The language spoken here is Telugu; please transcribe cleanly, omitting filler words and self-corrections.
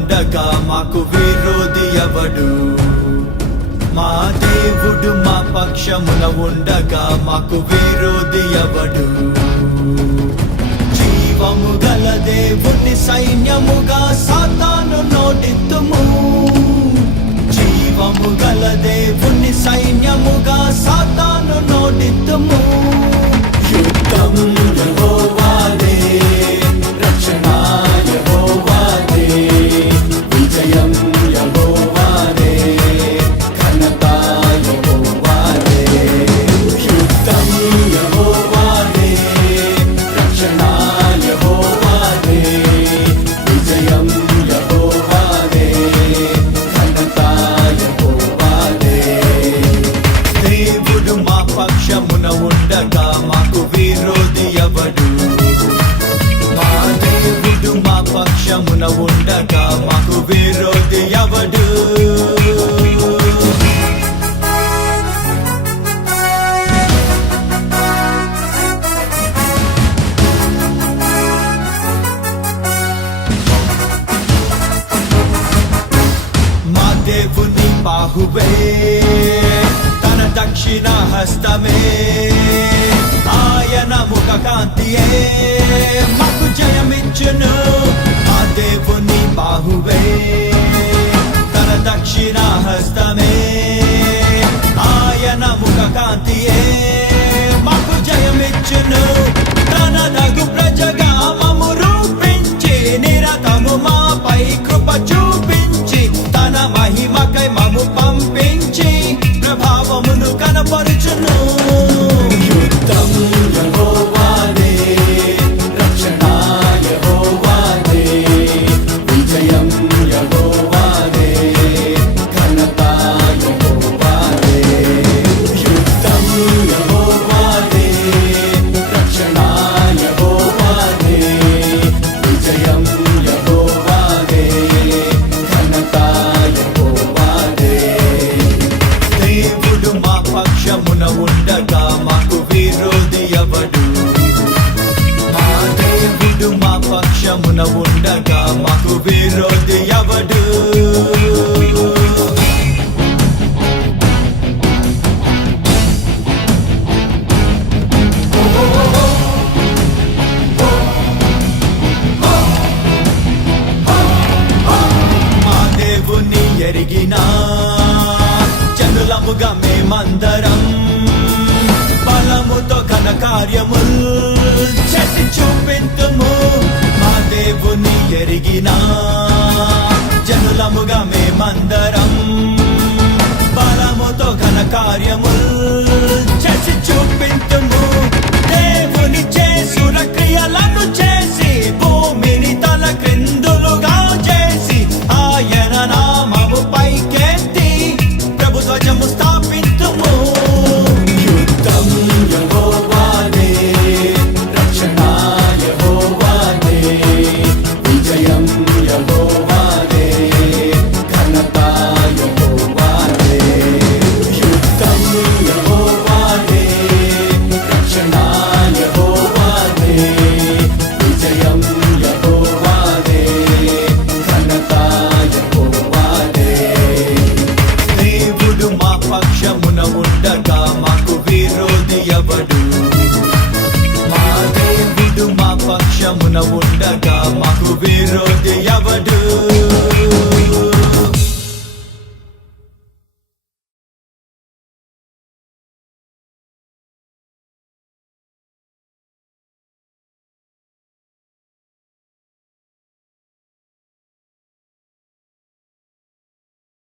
ఉండగా మాకు విరోధి ఎవడు? మా దేవుడు మా పక్షమున ఉండగా మాకు విరోధి ఎవడు? జీవము గల దేవుని సైన్యముగా సాతాను నోటిత్తుము. జీవము గల దేవుని సైన్యముగా సాతాను నోటిత్తుము. యుద్ధం యెహోవాదే, రక్షణ యెహోవాదే, విజయం యెహోవాదే, ఘనత యెహోవాదే. యుద్ధం యెహోవాదే, రక్షణ యెహోవాదే, విజయం యెహోవాదే, ఘనత యెహోవాదే. దేవుడు మా పక్షమున ఉండగా మాకు విరోధి ఎవడు? మా దేవుడు మా పక్షమున ఉండగా మాకు విరోధి ఎవడు? మా దేవుని బాహువే, తన దక్షిణ హస్తమే, ఆయన ముఖ కాంతియే మాకు జయమిచ్చును. మా దేవుని బాహువే, తన దక్షిణ హస్తమే, ఆయన ముఖ కాంతియే మాకు జయమిచ్చును. తన దగు ప్రజగా మమ్ము రూపించి నిరతము మాపై కృప చూపించి తన మహిమకై మమ్ము పంపించి ప్రభావమును కనపరుచును. యుద్ధం యెహోవాదే, రక్షణ యెహోవాదే, విజయం యెహోవాదే, ఘనత యెహోవాదే. యుద్ధం యెహోవాదే, రక్షణ యెహోవాదే, విజయం యెహోవాదే, ఘనత యెహోవాదే. దేవుడు మా పక్షమున ఉండగా మాకు విరోధి ఎవడు? మా దేవుడు మా పక్షమున ఉండగా మాకు విరోధి ఎవడు? మా దేవుని ఎరిగినా జనులముగా మేమందరం బలముతో ఘన కార్యముల్ చేసి చూపింతుము. మా దేవుని ఎరిగినా జనులముగా మేమందరం బలముతో ఘన కార్యముల్ చేసి చూపింతుము. దేవుని చేసుర క్రియలను చేసి భూమిని తల క్రిందులుగా చేసి ఆయన నామము పైకెత్తి ప్రభు ధ్వజము స్థాపింతుము. యుద్ధం యెహోవాదే, రక్షణ యెహోవాదే, విజయం యెహోవాదే, ఘనత యెహోవాదే. యుద్ధం యెహోవాదే, రక్షణ యెహోవాదే, విజయం యెహోవాదే, ఘనత యెహోవాదే. దేవుడు మా పక్షమున ఉండగా మాకు విరోధి ఎవడు? మా దేవుడు మా పక్షమున ఉండగా మాకు విరోధి ఎవడు?